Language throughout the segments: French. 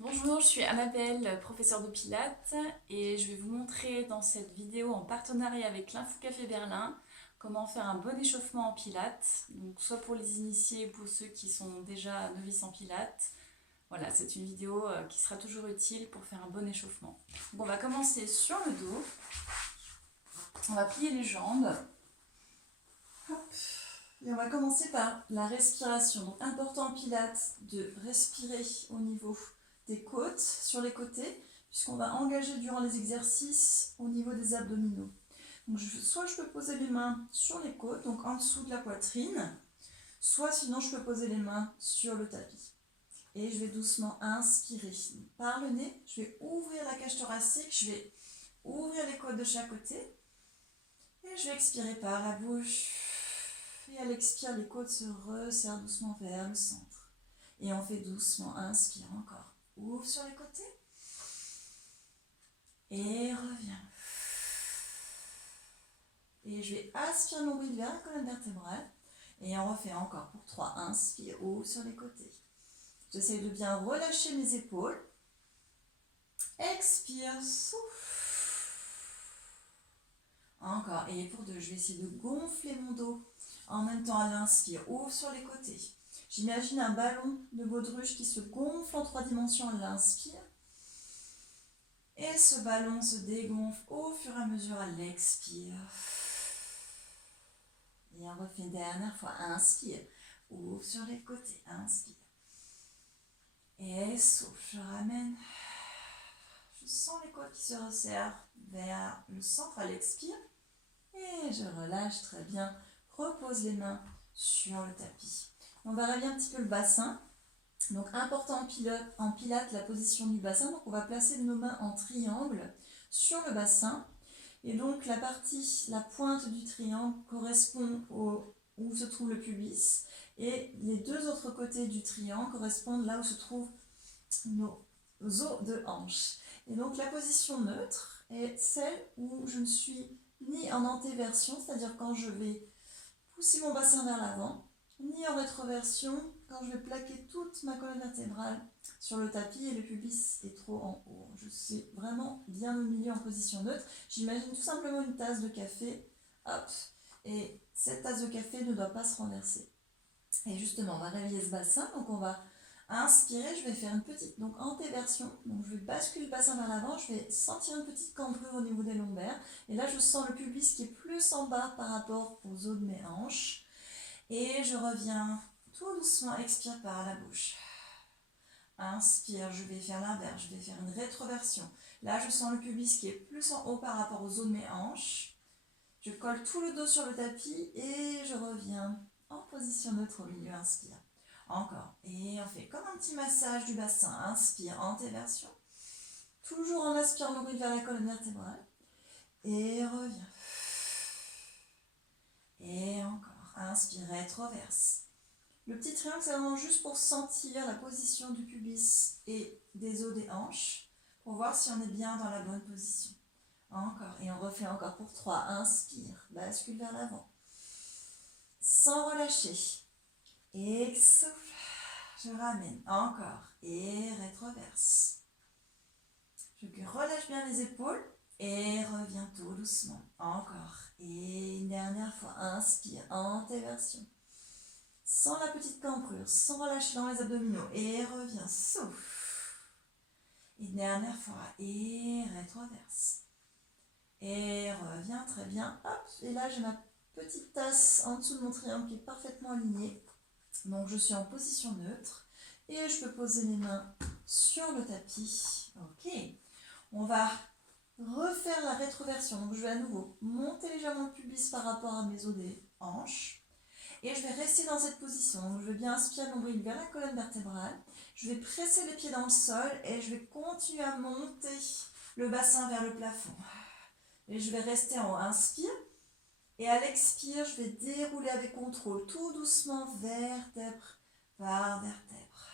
Bonjour, je suis Annabelle, professeure de Pilates, et je vais vous montrer dans cette vidéo en partenariat avec l'Info Café Berlin comment faire un bon échauffement en Pilates, donc soit pour les initiés ou pour ceux qui sont déjà novices en Pilates. Voilà, c'est une vidéo qui sera toujours utile pour faire un bon échauffement. Donc on va commencer sur le dos, on va plier les jambes. Hop. Et on va commencer par la respiration. Donc important en Pilates de respirer au niveau des côtes, sur les côtés, puisqu'on va engager durant les exercices au niveau des abdominaux. Donc soit je peux poser les mains sur les côtes, donc en dessous de la poitrine, soit sinon je peux poser les mains sur le tapis. Et je vais doucement inspirer. Par le nez, je vais ouvrir la cage thoracique, je vais ouvrir les côtes de chaque côté. Et je vais expirer par la bouche. Et à l'expire, les côtes se resserrent doucement vers le centre. Et on fait doucement, inspire encore. Ouvre sur les côtés. Et reviens. Et je vais aspirer mon nombril vers la colonne vertébrale. Et on refait encore pour 3. Inspire, ouvre sur les côtés. J'essaie de bien relâcher mes épaules. Expire, souffle. Encore. Et pour 2, je vais essayer de gonfler mon dos. En même temps, à l'inspire, ouvre sur les côtés. J'imagine un ballon de baudruche qui se gonfle en 3 dimensions à l'inspire. Et ce ballon se dégonfle au fur et à mesure à l'expire. Et on refait une dernière fois. Inspire, ouvre sur les côtés, inspire. Et souffle, je ramène. Je sens les côtes qui se resserrent vers le centre à l'expire. Et je relâche très bien. Repose les mains sur le tapis. On va rallier un petit peu le bassin. Donc important en pilates, la position du bassin. Donc on va placer nos mains en triangle sur le bassin. Et donc la pointe du triangle correspond où se trouve le pubis. Et les 2 autres côtés du triangle correspondent là où se trouvent nos os de hanche. Et donc la position neutre est celle où je ne suis ni en antéversion, c'est-à-dire quand je vais pousser mon bassin vers l'avant, ni en rétroversion, quand je vais plaquer toute ma colonne vertébrale sur le tapis et le pubis est trop en haut. Je suis vraiment bien au milieu en position neutre. J'imagine tout simplement une tasse de café, hop, et cette tasse de café ne doit pas se renverser. Et justement, on va réveiller ce bassin, donc on va inspirer, je vais faire une petite antéversion, donc je vais basculer le bassin vers l'avant, je vais sentir une petite cambrure au niveau des lombaires, et là je sens le pubis qui est plus en bas par rapport aux os de mes hanches, et je reviens tout doucement, expire par la bouche. Inspire, je vais faire l'inverse, je vais faire une rétroversion. Là je sens le pubis qui est plus en haut par rapport aux os de mes hanches, je colle tout le dos sur le tapis, et je reviens en position neutre au milieu, inspire. Encore. Et on fait comme un petit massage du bassin. Inspire, antéversion. Toujours en aspirant nombril vers la colonne vertébrale. Et reviens. Et encore. Inspire, rétroverse. Le petit triangle, c'est vraiment juste pour sentir la position du pubis et des os des hanches. Pour voir si on est bien dans la bonne position. Encore. Et on refait encore pour 3. Inspire. Bascule vers l'avant. Sans relâcher. Et souffle. Je ramène encore et rétroverse. Je relâche bien les épaules et reviens tout doucement. Encore. Et une dernière fois. Inspire, antéversion. Sans la petite cambrure, sans relâcher dans les abdominaux. Et reviens, souffle. Une dernière fois. Et rétroverse. Et reviens, très bien. Hop. Et là, j'ai ma petite tasse en dessous de mon triangle qui est parfaitement alignée. Donc je suis en position neutre et je peux poser mes mains sur le tapis. Ok, on va refaire la rétroversion. Donc je vais à nouveau monter légèrement le pubis par rapport à mes os des hanches et je vais rester dans cette position. Donc je vais bien inspirer le nombril vers la colonne vertébrale. Je vais presser les pieds dans le sol et je vais continuer à monter le bassin vers le plafond. Et je vais rester en inspire. Et à l'expire, je vais dérouler avec contrôle, tout doucement, vertèbre par vertèbre.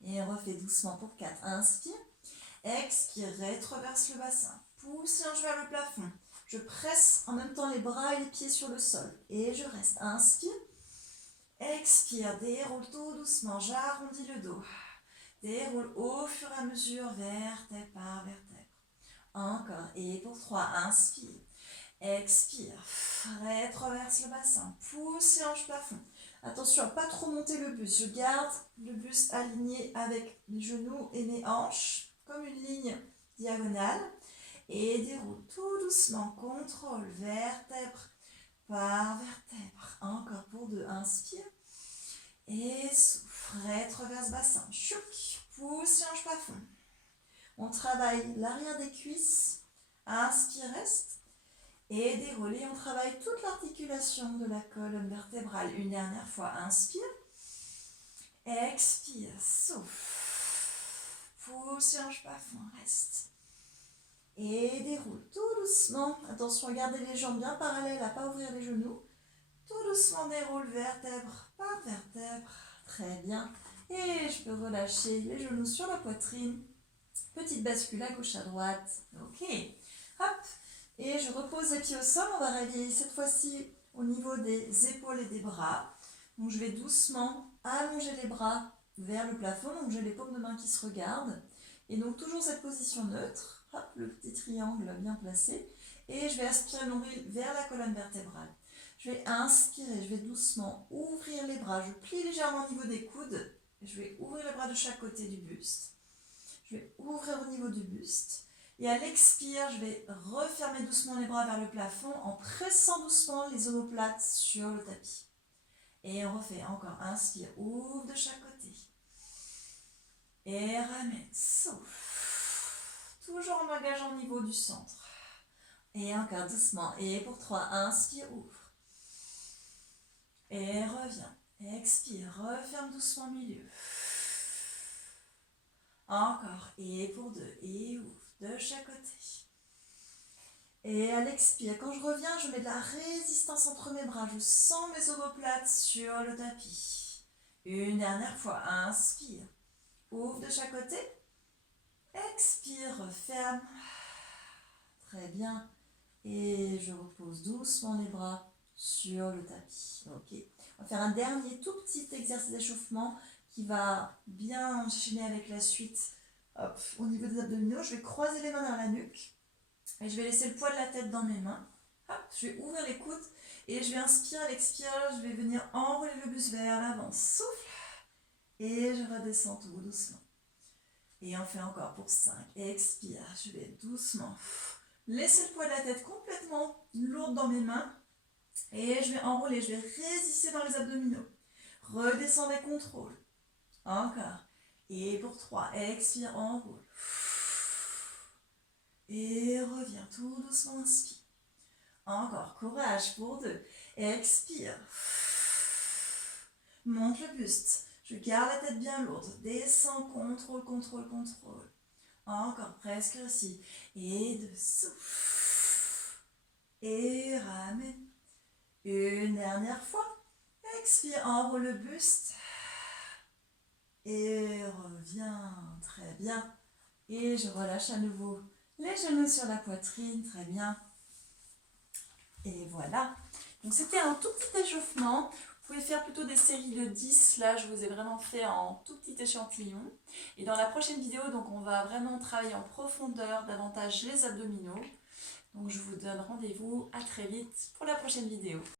Et on refait doucement pour 4. Inspire. Expire, rétroverse le bassin. Pousse l'ange vers le plafond. Je presse en même temps les bras et les pieds sur le sol. Et je reste. Inspire. Expire, déroule tout doucement. J'arrondis le dos. Déroule au fur et à mesure, vertèbre par vertèbre. Encore. Et pour 3, inspire. Expire. Rétroverse le bassin. Pousse les hanches plafond. Attention à pas trop monter le buste. Je garde le buste aligné avec mes genoux et mes hanches, comme une ligne diagonale. Et déroule tout doucement. Contrôle. Vertèbre par vertèbre. Encore pour 2. Inspire. Et souffle. Rétroverse bassin. Chouk. Pousse les hanches plafond. On travaille l'arrière des cuisses. Inspire, reste. Et déroulez. On travaille toute l'articulation de la colonne vertébrale. Une dernière fois. Inspire. Expire. Souffle. Pousse les hanches plafond. Reste. Et déroule tout doucement. Attention, gardez les jambes bien parallèles, à ne pas ouvrir les genoux. Tout doucement déroule vertèbre par vertèbre. Très bien. Et je peux relâcher les genoux sur la poitrine. Petite bascule à gauche à droite. Ok. Hop. Et je repose les pieds au sol. On va réveiller cette fois-ci au niveau des épaules et des bras. Donc je vais doucement allonger les bras vers le plafond. Donc j'ai les paumes de main qui se regardent. Et donc toujours cette position neutre. Hop, le petit triangle bien placé. Et je vais aspirer le nombril vers la colonne vertébrale. Je vais inspirer, je vais doucement ouvrir les bras. Je plie légèrement au niveau des coudes. Je vais ouvrir les bras de chaque côté du buste. Je vais ouvrir au niveau du buste. Et à l'expire, je vais refermer doucement les bras vers le plafond en pressant doucement les omoplates sur le tapis. Et on refait encore. Inspire, ouvre de chaque côté. Et ramène, souffle. Toujours en m'engageant au niveau du centre. Et encore doucement. Et pour 3, inspire, ouvre. Et reviens. Expire, referme doucement au milieu. Encore. Et pour 2. Et ouvre de chaque côté. Et à l'expire, quand je reviens, je mets de la résistance entre mes bras. Je sens mes omoplates sur le tapis. Une dernière fois. Inspire. Ouvre de chaque côté. Expire, referme. Très bien. Et je repose doucement les bras sur le tapis. Ok. On va faire un dernier tout petit exercice d'échauffement qui va bien enchaîner avec la suite. Hop, au niveau des abdominaux, je vais croiser les mains dans la nuque. Et je vais laisser le poids de la tête dans mes mains. Hop, je vais ouvrir les coudes. Et je vais inspirer, à l'expire, je vais venir enrouler le buste vers l'avant. Souffle. Et je redescends tout doucement. Et on fait encore pour 5. Expire, je vais doucement laisser le poids de la tête complètement lourde dans mes mains. Et je vais enrouler, je vais résister dans les abdominaux. Redescendez, contrôle. Encore. Et pour 3, expire, enroule. Et reviens tout doucement, inspire. Encore, courage pour 2. Expire. Monte le buste. Je garde la tête bien lourde. Descends, contrôle, contrôle, contrôle. Encore, presque ici. Et 2, souffle. Et ramène. Une dernière fois. Expire, enroule le buste. Et reviens. Très bien. Et je relâche à nouveau les genoux sur la poitrine. Très bien. Et voilà. Donc c'était un tout petit échauffement. Vous pouvez faire plutôt des séries de 10. Là, je vous ai vraiment fait en tout petit échantillon. Et dans la prochaine vidéo, donc, on va vraiment travailler en profondeur davantage les abdominaux. Donc je vous donne rendez-vous à très vite pour la prochaine vidéo.